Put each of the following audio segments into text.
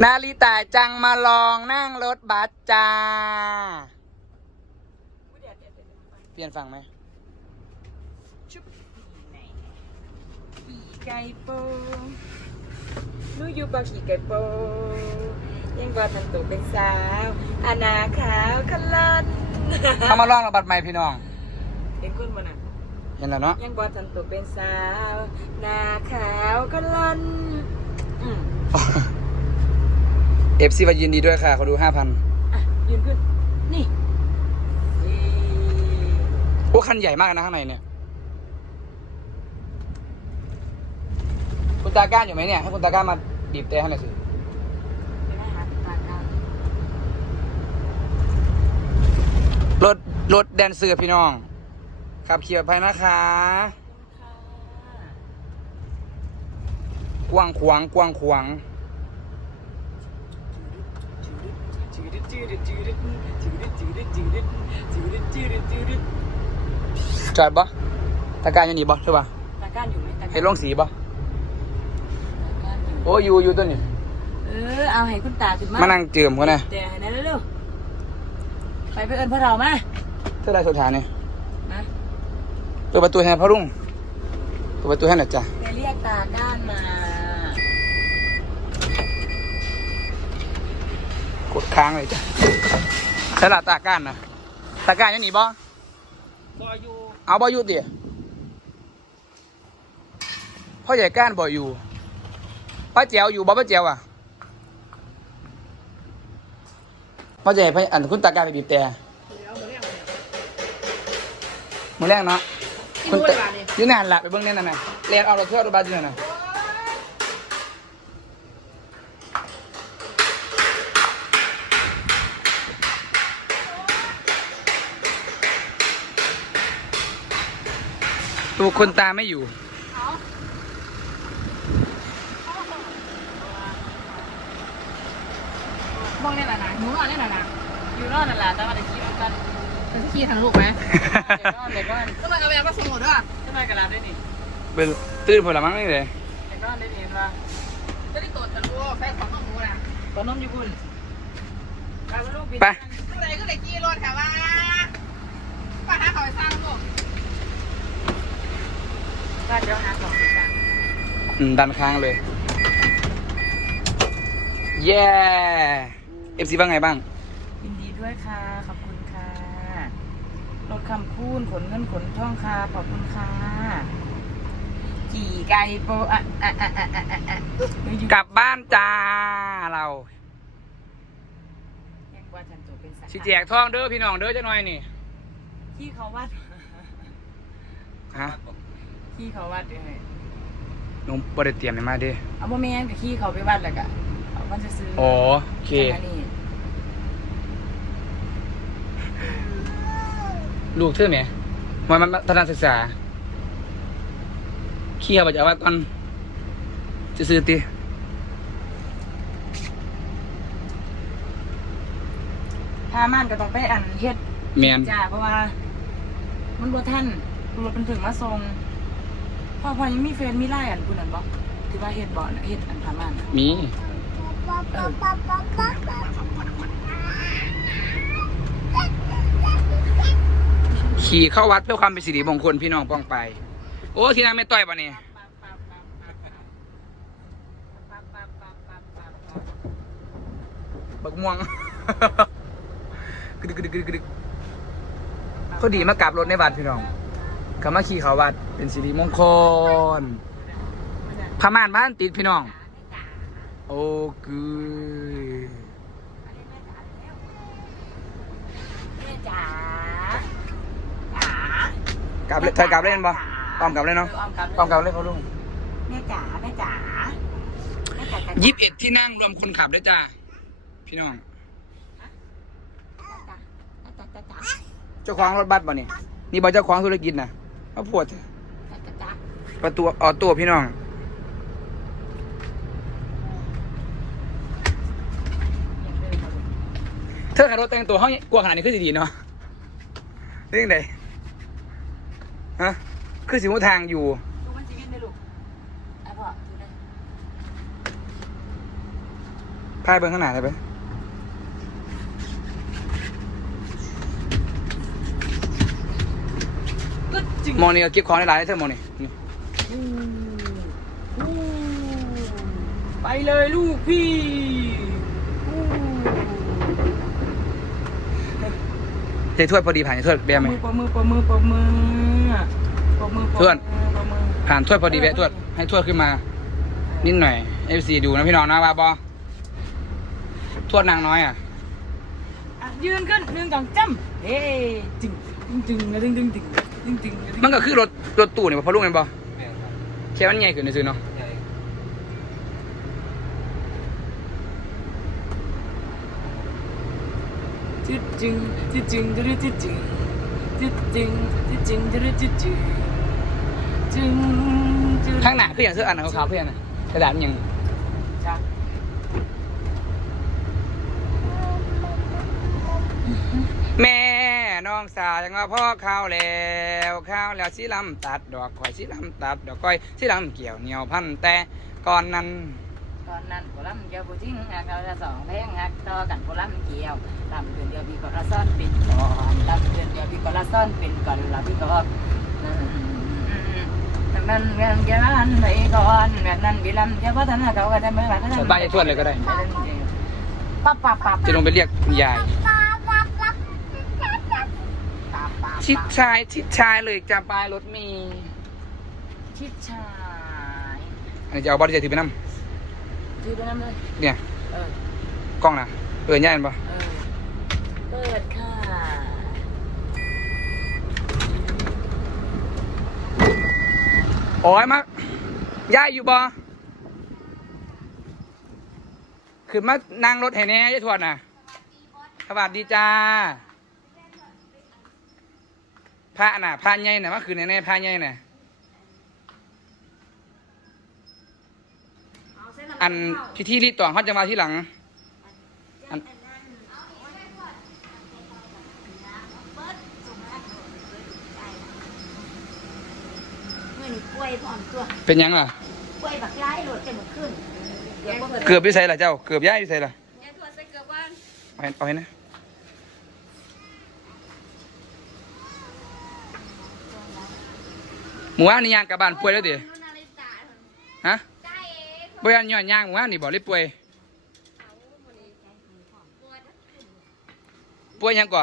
นาริตาจังมาลองนั่งรถบัสจ้า เปลี่ยนฝั่งไหมชุบขี่ไก่โปนูอยู่ปอขี่ไก่โปยังว่าทำตัวเป็นสาวอาณาขาวขลันเขามาลองรถบัสใหม่พี่น้อง เห็นคุณมานอะเห็นแล้วเนาะยังบ่ทำตัวเป็นสาวหน้าขาวก็ลันอื เอฟซีมายินดีด้วยค่ะเขาดูห้าพันยืนขึ้นนี่โอ้คันใหญ่มากนะข้างในเนี่ยคุณตาก้าอยู่ไหมเนี่ยให้คุณตาก้ามาบีบแต่ให้หน่อยสิรถรถแดนเสือร์พี่น้องขับขี่ปลอดภัยนะคะ กวางขวางกวางขวาง จืดจืดจือดปะตะการอยู่นี่บ่ใช่ป่ะตะการยู่ไะกเห็นร่องสีบ่โอ้ยอยู่อยู่ตัวนี้เออเอาให้คุณตาถึงมามานั่งเจิมกันนะแต่นั่นแล้วไปไปเอิญพ่อเรามาเท่าไรสุดท้ายเนี่ยมาเปิดประตูให้พระรุ่งเปิดประตูให้หน่อยจ้ะเรียกตาด้านมา ค้างเลยจ้ะสลาดตาก้านนะตาก้านยังหนีบ่บ่อยู่เอาบ่อยู่เดี๋ยพ่อใหญ่ก้านบ่อยู่ป้าแจวอยู่บ่ป้าแจวอะพ่อใหญ่พ่ออันคุณตาก้านไปบีบแต่มือแรกเนาะคุณอยู่นานละไปเบื้องเนี่ยน่ะเรียนเอาเราเที่ยวรถบัสอยู่น่ะ ตัวคนตาไม่อยู่ มองได้หลายนังหนูนอนได้หลายหนัอยู่รอดนั่นแหละแต่ว่าตะกี้มันก็เป็นขี้ทางลูกไหมเด็กก้อนเด็กก้อนก็มันเอาไปเอามาสมุดด้วยทำไมกระลาได้นิเป็นตื้นผลไม้นี่เลยเด็กก้อนได้เห็นว่จะได้ตรวจแต่รู้แฟนของน้องหนูนะตอนน้องอยู่บุญไปลูกบินไปอะไรก็เลยขี้รถแถวบ้าน ก็เของอืมด้านค้างเลย เย้เอฟซีว่าไงบ้าง ยินดีด้วยค่ะ ขอบคุณค่ะลดคำพูดขนเงินขนท่องค่ะ ขอบคุณค่ะ กี่ไก่โปะะกลับบ้านจ้าเราชีเป็นสัแจกทองเด้อพี่น้องเด้อจะหน่อยนี่ที่เขาว่า ฮะ ขี้เขาวัดยังไงหนูบ่ไดเตรียมเลยมาดิเอาบ่แม่นกับขี้เขาไปวัดแล้วก็เมันจะซื้ออ๋อโอเคลูกเธอไหมมามามาทางศึกษา ขี้เขาไปจะเอาว่าตอนจะซื้อตีถ้ามันก็ต้องไปอันเฮ็ดแมนจ้าเพราะว่า มันบ่ทันรถมันถึงมาทรง พอพอยังมีเฟนมีไล่อันคุณอันบอกที่ว่าเฮ็ดบ่อเห็ดอันพามันมี ขี่เข้าวัดเพื่อความเป็นสิริมงคลพี่น้องป้องไป โอ้ทีนั่งไม่ต่อยปะเนี่ยบักม่วง กระดึกกระดึกกระดึกกดเขาดีมากราบรถในบ้านพี่น้อง ก็มาขี่เขาวัดเป็นสิริมงคลพม่านบ้านติดพี่น้อง โอ้กือกับเล่นถอยกลับเล่นบ่ต้อมกลับเล่นเนาะต้อมกลับเล่นเขาลุงแม่จ๋าแม่จ๋ายี่สิบเอ็ดที่นั่งรวมคนขับด้วยจ้าพี่น้องเจ้าของรถบัสบ่เนี่ยนี่บ่เจ้าของธุรกิจนะ เอาปวดประตูออตัวพี่น้อง เธอขับรถแต่งตัวห้องกลัวขนาดนี้คือดีเนาะเรื่องใดฮะคือสิมุทางอยู่พายเบิ้งขนางหนได้ไห ก็จึงมองนี่ก็เก็บของในร้านได้เท่ามองนี่นี่อู้อู้ไปเลยลูกพี่อู้เจ๊ถ้วยพอดีผ่านเจ๊ถ้วยแบไหมปมือปมือปมือปมือปมือปมือเพื่อนปมือผ่านถ้วยพอดีแวะถ้วยให้ถ้วยขึ้นมา นิดหน่อยเอฟซีดูนะพี่น้องนะว่าบอถ้วยนางน้อยอะ อะยืนขึ้นหนึ่งสองจ้ำเฮ้จึงจึงจึงจึงจึง มันก็คือรถรถตู้เนี่ยพอลุงเห็นปะแม่นแค่มันใหญ่ขึ้นในซื้อเนาะที่จริงที่จริงจะได้ที่จริงที่จริงที่จริงจะได้ที่จริงจริงข้างหน้าคืออย่างเสื้ออันขาวๆเพื่อนน่ะกระดาษยังแม่ น้องสาวยังว่าพ่อข้าวแล้วข้าวแล้วสิลำตัดดอกข่อยสิลำตัดดอกก้อยสิลำเกี่ยวเหนียวพันแต่ก่อนนั้นตอนนั้นกูลำเกี่ยวกูทิ้งหักเราจะสองเพลงหักต่อกันกูลำเกี่ยวลำเดือนเดียวพี่ก็ละซ่อนเป็นก่อนลำเดือนเดียวพี่ก็ละซ่อนเป็นก่อนลำพี่ก็มันเงินเกี่ยวนั้นไปก่อนแบบนั้นพี่ลำเกี่ยวพัฒนาเขาก็ได้ไม่ว่าสบายใจทวนเลยก็ได้ปั๊บปั๊บปั๊บจะลงไปเรียกคุณยาย ชิดชาย ชิดชายเลยจะปลายรถเมีชิดชายอันนี้จะเอาบอดี้ใจถือไปน้ดูไปน้ำเลยำเนี่ยเออกล้องนะเออย่ายเห็นปะเออเปิดค่ะโอ้ยมาย่ายอยู่บ่ขึ้นมานั่งรถแห่แน่ยายทวดน่ะสวัสดีจ้า พระน่ะพระใหญ่น่ะมาคืนแน่ๆพระใหญ่น่ะอันพิธีรีดตองเขาจะมาที่หลังอันเมื่อนี่ป่วยพร้อมตัวเป็นหยังล่ะป่วยบักร้ายโหลดจะมาขึ้นเดี๋ยวบ่เกิดเกือบพี่ใส่ล่ะเจ้า เกือบย่ายพี่ใส่ล่ะยายทวดใส่เกือบว่านเอาให้เอาให้นะ มู่วนี่ย่างกับบ้านป่วยแล้วดิฮะป่วยอันย้อนย่างหมู่วนี่บอเลยป่วยป่วยยังก่อ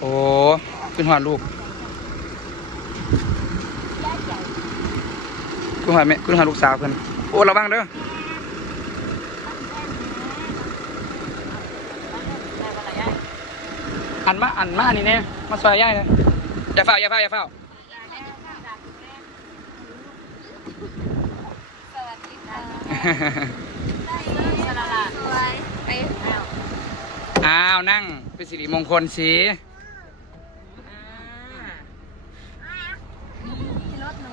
โอ้ขึ้นหอดลูกขึ้นหอยแม่ขึ้นหอยลูกสาวเพิ่นโอ้ระวังเด้อ อันมาอันมานนี้แน่มาซอยย่ายเลยอย่าเฝ้าอย่าเฝ้าอย่าเฝ้าสวัสดีค่ะได้เลยสละลสวยไปอ้าวนั่งเป็นสิริมงคลสีอ่านี่รถห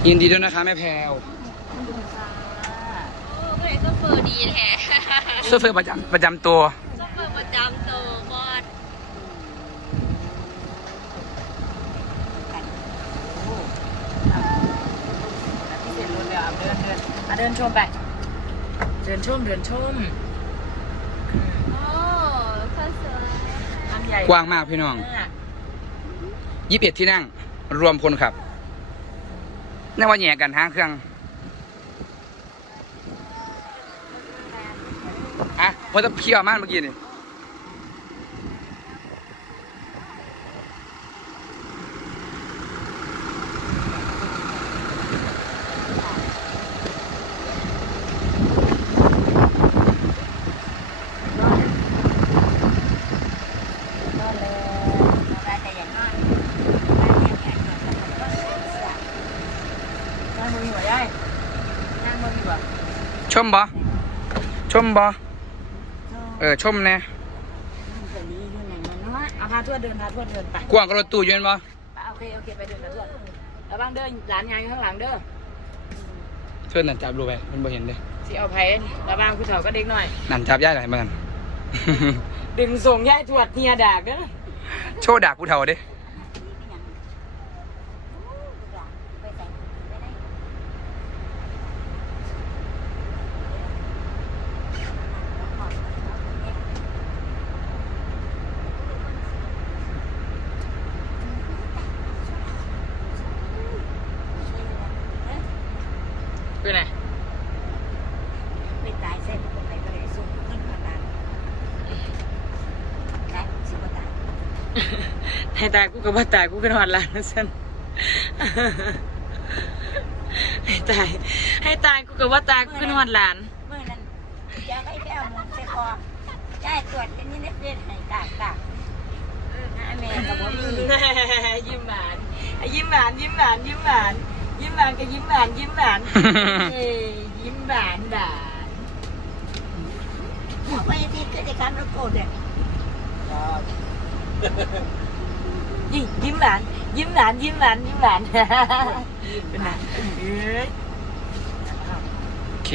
ยวเราจะยินดีด้วยนะคะแม่แพรวดูค่ะโอ้เมื่อไหร่ก็เฟอร์ดีแท้โซเฟอร์ประจำประจำตัว ก็เฟอร์ประจำตัวบอดโอ้อะพี่เสร็จรถแล้วอะเดินเดินอะเดินชมไป เดินชมเดินชมโอ้ข้าวสวยอันใหญ่กว้างมากพี่น้องมาก ยี่สิบเอ็ดที่นั่ง รวมคนขับ น่ว่าแย่กันหางเครื่องอะเพราะจะเพี้ยวมากเมื่อกี้นี่ นั่งมือมีหัวยายนั่งมือมีบ่ ช มบ่ชมบ่เออชมแน่เอาพาทวดเดินพาทวดเดินไปกว้างก็รถตู้อยืนบ่ไปโอเคโอเคไปเดินพาทวดระวังเดินหลานยายอยู่ข้างหลังเด้อเพื่อนนั่นจับดูไปมันบ่เห็นเลยสที่เอาไผ่ระหว่างผู้เฒ่าก็เด็กหน่อยนั่นจับย่ายหน่อยเหมือนกันดึงส่งยายทวดเฮียดากเด้อโชว์ดากผู้เฒ่าเด้ เป็นไง ไปตายเส้นคนไหนก็เลยส่งเงินผ่านร้านนะสิบตาย ให้ ตายกูกับว่าตายกูเป็นหอดหลานนะสันให้ตาย ให้ตายกูกับว่าตายกูเป็นหอดหลานเมื่อนั้นจะให้ไปเอาหมุนใส่คอได้ตรวจเป็นนี่นักเรียนให้กากกากเออนะแม่กับผมมียิ้มหวานยิ้มหวานยิ้มหวานยิ้มหวานยิ้มหวานกับยิ้มหวานยิ้มหวานเอ้ยยิ้มหวานหวานหัวไปที่กิจกรรมรถโกดเนี่ย ยิ้มยิ้มหวานยิ้มหวานยิ้มหวานยิ้มหวานเป็นไงเอ้ยโอเค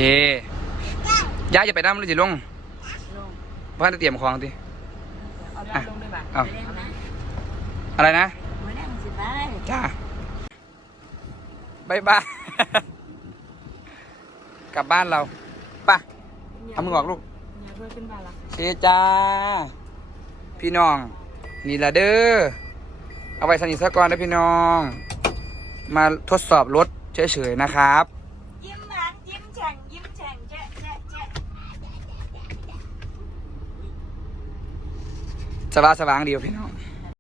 ย่าอย่าไปน้ำเลยจิลงลงเพราะจะเตรียมของติเอาด้านลงด้วยบ้างเอาเล่นนะอะไรนะหัวนั่งสิบ้าจ้าบายบายกลับบ้านเราไป่ะเอามือออกลูกอย่าเพิ่งขึ้นบ้านละเชจ้า พี่น้อง นี่ละเด้อ เอาไว้สนิทซะก่อนนะพี่น้อง มาทดสอบรถเฉยๆนะครับ ยิ้มหวานยิ้มแฉ่งยิ้มแฉ่งแจ๊ะแจ๊ะแจ๊ะสว่างสว่างเดียวพี่น้อง